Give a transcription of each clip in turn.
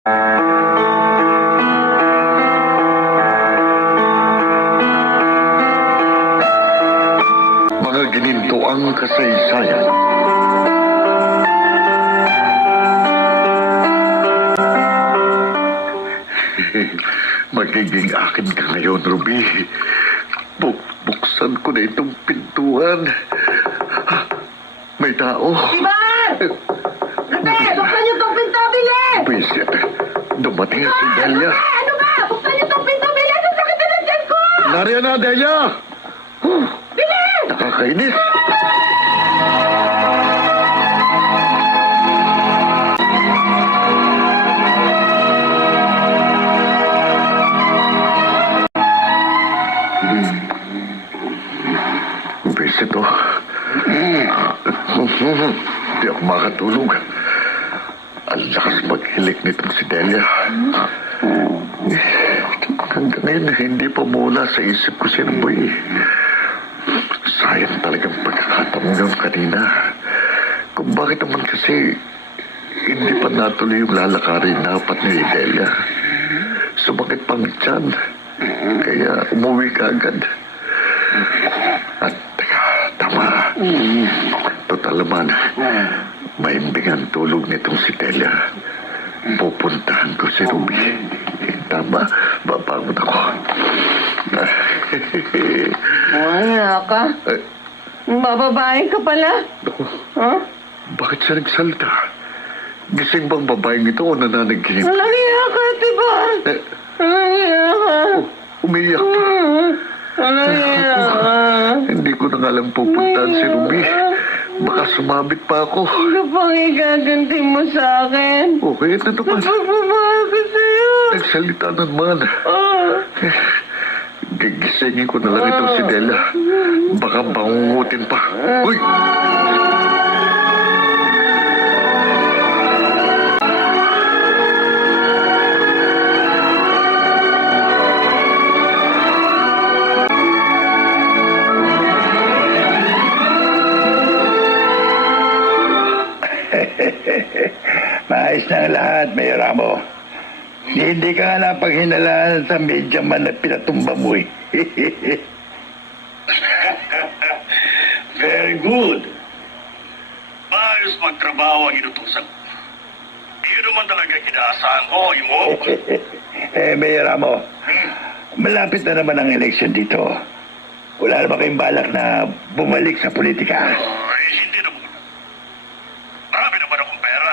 Mga ginintuang kasaysayan. Magiging akin ka ngayon, Ruby. Buksan ko na itong pintuan. May tao. Ibar! Rete, buksan niyo itong pinto, bilis! Bisit. Dumating si Delia. Ano ba? Buksan niyo itong pinto, bilis! Ang sakit na ng tiyan ko! Nariyan na, Delia! Bilis! Nakakainis. Bisit, oh. Di ako makatulog. Ang lakas maghilik nitong si Delia. Hanggang ngayon, hindi pa mula sa isip ko si Boy. Sayang talagang pagkakataon ng kanina. Kung bakit naman kasi hindi pa natuloy yung lalakarin na apat ni Delia. Sumakit pang tiyan. Kaya umuwi ka agad. At tama. Total naman, maimbingan tulog nitong si Delia. Pupuntahan ko si Ruby. Tama, babagod ako. Wala ka? Bababae ka pala? Ako, Ha? bakit siya nagsalita? Gising bang babaeng ito o nananaginip? Walang ka, diba? Walang ka. Umiyak pa. Walang ka. Hindi ko na nga lang pupuntahan si Ruby. Baka sumabit pa ako. Ano pang igaganti mo sa akin? Okay, ito naman. Napagmamahal ko sa'yo. Nagsalita naman. Oh. Gigisingin ko na lang itong si Della. Baka bangungutin pa. Uy! Maayos na ang lahat, Mayor Ramo. Hindi ka nga napaghinalaan sa media man na pinatumba mo eh. Very good. Maayos magtrabaho ang inutusan. Iyon naman talaga kinaasahan ko, imo. Mayor Ramo, malapit na naman ang eleksyon dito. Wala na ba kayong balak na bumalik sa politika? Hindi na muna. Marami naman akong pera.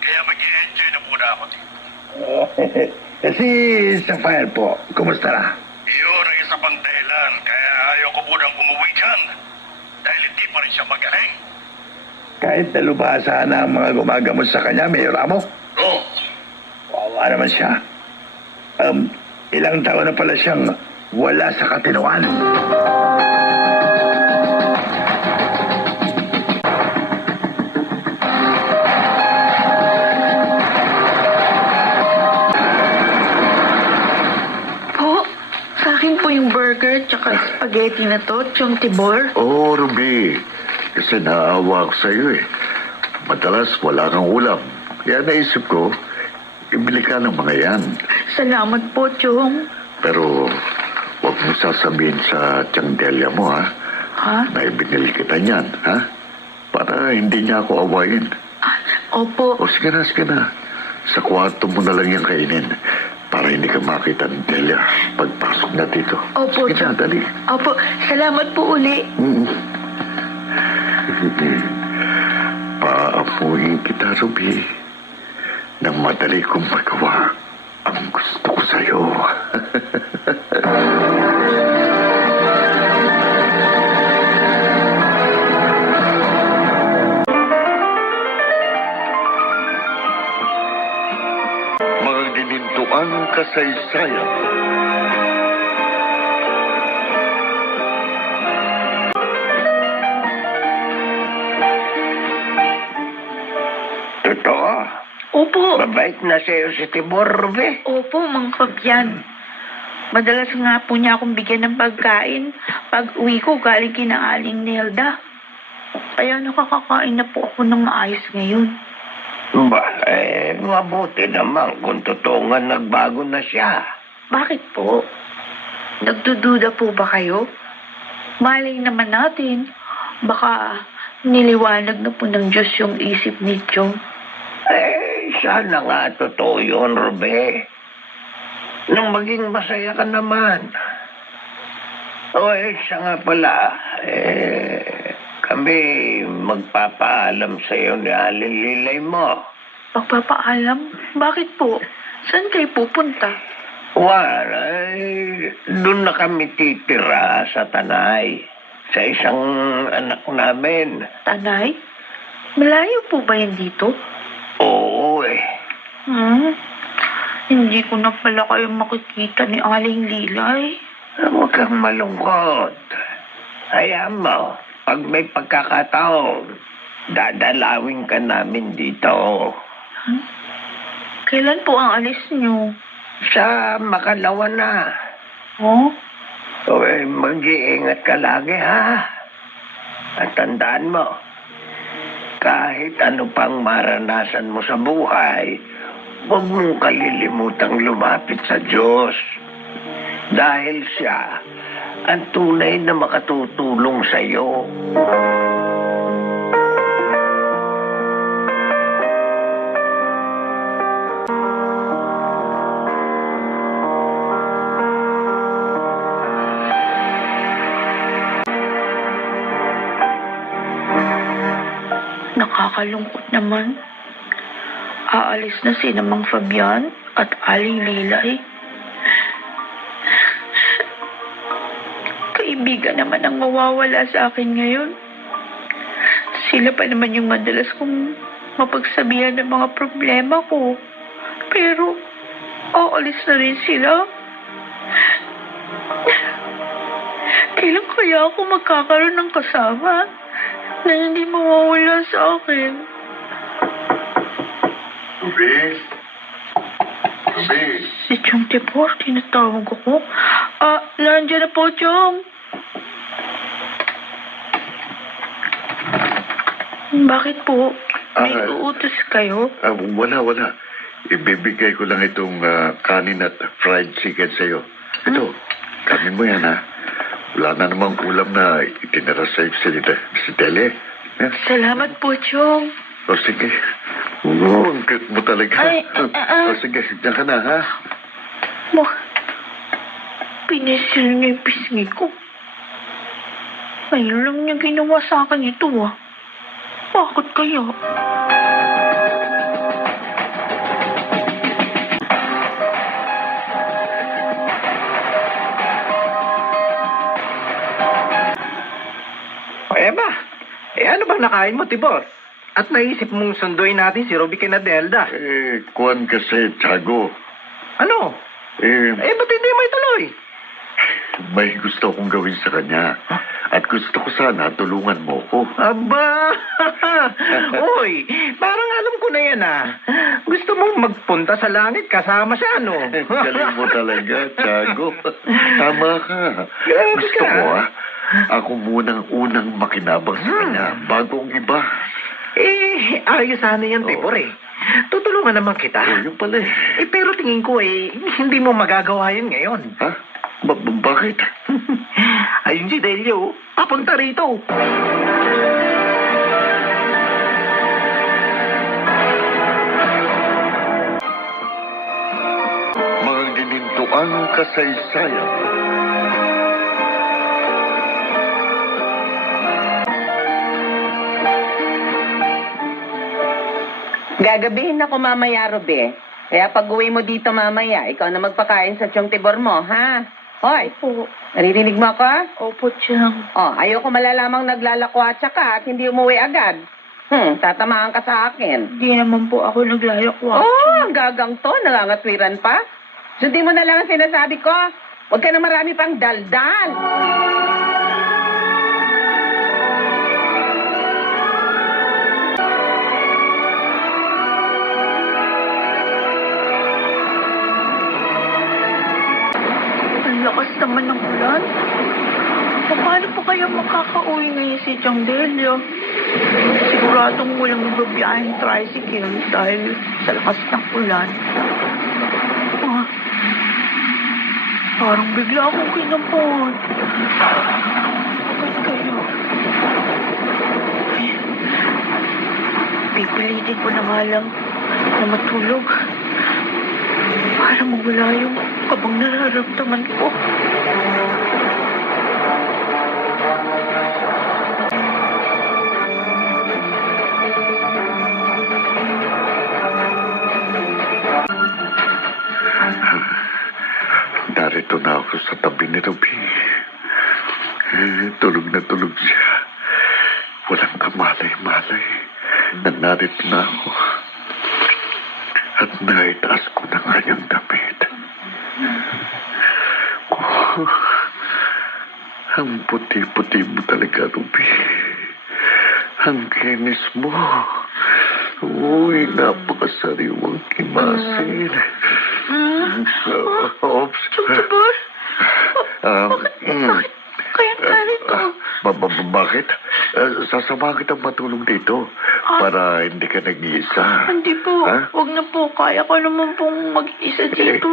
Kaya mag-i-enjoy na muna ako dito. Si Sapphire po, kumusta na? Iyon ang isa pang dahilan. Kaya ayaw ko munang umuwi dyan. Dahil hindi pa rin siya magaling. Kahit nalubhasa na ang mga gumagamot sa kanya, Mayor Ramo? Oo. Wawa naman siya. Ilang taon na pala siyang wala sa katinoan. Po, sa akin po yung burger tsaka spaghetti na to, Chong Tibor. Oh, Ruby. Kasi naawa ako sa'yo eh. Madalas wala kang ulam. Kaya naisip ko, ibili ka ng mga yan. Salamat po, Chong. Pero huwag mo sasabihin sa tiyangdelya mo, ha? Ha? Na ibinili kita niyan, ha? Para hindi niya ako awayin. Opo. O sige na. Sa kwarto mo na lang yung kainin. Para hindi ka makita ng Delia pagpasok na dito. Opo, sige na, Chong. dali. Opo, salamat po uli. Paamuhin kita, Ruby, na madali kong magawa ang gusto ko sa'yo. Mga ginintuang kasaysayan. Totoo. Opo. Mabait na sa'yo si Tibor, Ruby. Opo, Mang Fabian. Madalas nga po niya akong bigyan ng pagkain pag uwi ko galing kina Aling Nelda. Kaya nakakakain na po ako ng maayos ngayon. Ba, mabuti naman kung totoo nga nagbago na siya. Bakit po? Nagdududa po ba kayo? Malay naman natin, baka niliwanag na po ng Diyos yung isip ni Chong. Sana nga totoo yun, Robe. Nang maging masaya ka naman. Siya nga pala, kami magpapaalam sa'yo ni Aling Lilay mo. Pagpapaalam? Bakit po? Saan kayo pupunta? Doon na kami titira sa Tanay. Sa isang anak namin. Tanay? Malayo po ba yan dito? Oo Hindi ko na pala kayo makikita ni Aling Lilay. Huwag kang malungkot. Hayaan mo, pag may pagkakataon, dadalawin ka namin dito. Kailan po ang alis niyo? Sa Makalawa na. Oh? Mag-iingat ka lagi, ha? At tandaan mo, kahit ano pang maranasan mo sa buhay, huwag mong kalilimutang lumapit sa Diyos. Dahil siya ang tunay na makatutulong sa iyo. Nakakalungkot naman. Aalis na si Mang Fabian at Aling Lilay. Kaibigan naman ang mawawala sa akin ngayon. Sila pa naman yung madalas kong mapagsabihan ng mga problema ko. Pero, aalis na rin sila. Kailan kaya ako magkakaroon ng kasama na hindi mawawala sa akin? Ruby? Ruby? Si Chong Tepor, tinatawag ako. Nandiyan na po, Chong. Bakit po? May uutos kayo? Wala. Ibibigay ko lang itong kanin at fried chicken sa'yo. Ito, kanin mo yan, ha? Wala na namang ulam na itinara sa'yo si Dele. Salamat po, Chong. Sige. Ang cute mo talaga. Sige, diyan ka na, ha? Pinisil niya yung pisngi ko. Ngayon lang niya ginawa sa akin ito, Bakit kaya? Ano bang nakain mo, Tibor? At naisip mong sunduin natin si Ruby Kinadelda. Kuwan kasi, Tiago. Ano? Ba't hindi mo ituloy? May gusto akong gawin sa kanya. At gusto ko sana tulungan mo ko. Aba! Uy, parang alam ko na yan, Gusto mong magpunta sa langit kasama siya, no? Galing mo talaga, Tiago. Tama ka. Grabe Gusto ka. ko, ako munang unang makinabang sa kanya bago ang iba. Ayos sana yan, Tibor, Tutulungan naman kita. Yung pala Pero tingin ko, hindi mo magagawa yun ngayon. Ha? Bakit? Ayun si Delio, papunta rito. Mga ginintuang kasaysayan. Gagabihin ako mamaya, Robe. Kaya pag uwi mo dito mamaya, ikaw na magpakain sa Chong Tibor mo, ha? Hoy, Opo. naririnig mo ako? Opo, Chong. Ayoko malalamang naglalakwatsa ka at hindi umuwi agad. Tatamaan ka sa akin. Hindi naman po ako naglayakwat. Ang gagang to, nangangatwiran pa. Sundin mo na lang ang sinasabi ko. Huwag ka na marami pang daldal. Ang lakas naman ng ulan. Paano po kaya makakauwi ngayon si Chong Delio? Siguradong walang magbabiyaheng tricycle dahil sa lakas ng ulan. Ah, parang bigla akong kinapon. Bakit kaya? Eh, pipilitin ko na nga lang na matulog para mawala yung kabang nararamdaman ko. Narito na ako sa tabi ni Ruby. Tulog na tulog siya. Walang kamalay-malay na narito na ako. At naitaas ko na nga yung damit. Ang puti-puti mo talaga, Ruby. Ang kinis mo. Uy, napakasariwang kimasin. Oops. Tibor? Bakit kaya narito? Bakit? Sasama kitang matulong dito para hindi ka nag-iisa. Hindi po. Ha? Huwag na po. Kaya ko naman pong mag-isa dito.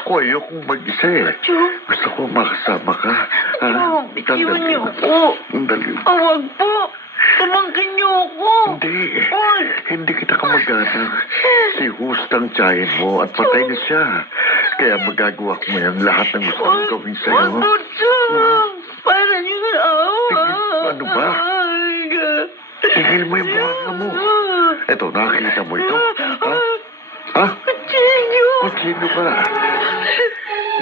Ako ayokong mag-isa eh. Tiyo. Gusto ko makasama ka. Tiyo, bitiwan niyo ako. Dali. Huwag po. Tumangkin niyo ako. Hindi. Huwag. Hindi kita kamag-anak. Si Hustang tiyahin mo at patay na siya. Kaya magagawa ko ngayon lahat ng gusto kong gawin sa'yo. Huwag po, Tiyo. Para niyo na ako. Ano ba? Tigil mo yung buhanga mo. Eto, nakakita mo ito? Ha? Ha? Kutsilyo. Kutsilyo ba?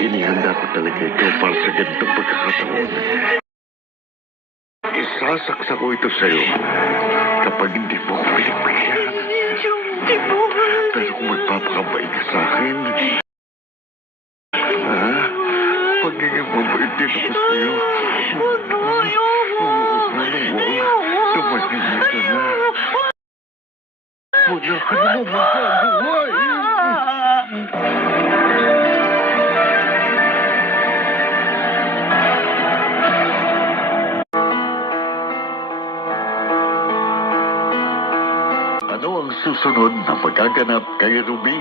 Inihanda ko talaga ito para sa ganitong pagkakataon. Isasaksa ko ito sa'yo kapag hindi mo ako pinagpigyan. Tibor. Pero kung magpapakabait ka sa akin, ha? Pagiging mabait din ako sa'yo. Huwag po, ayoko. Tumahimik ka na. Wala ka na magagawa. Ano ang susunod na magaganap kay Ruby?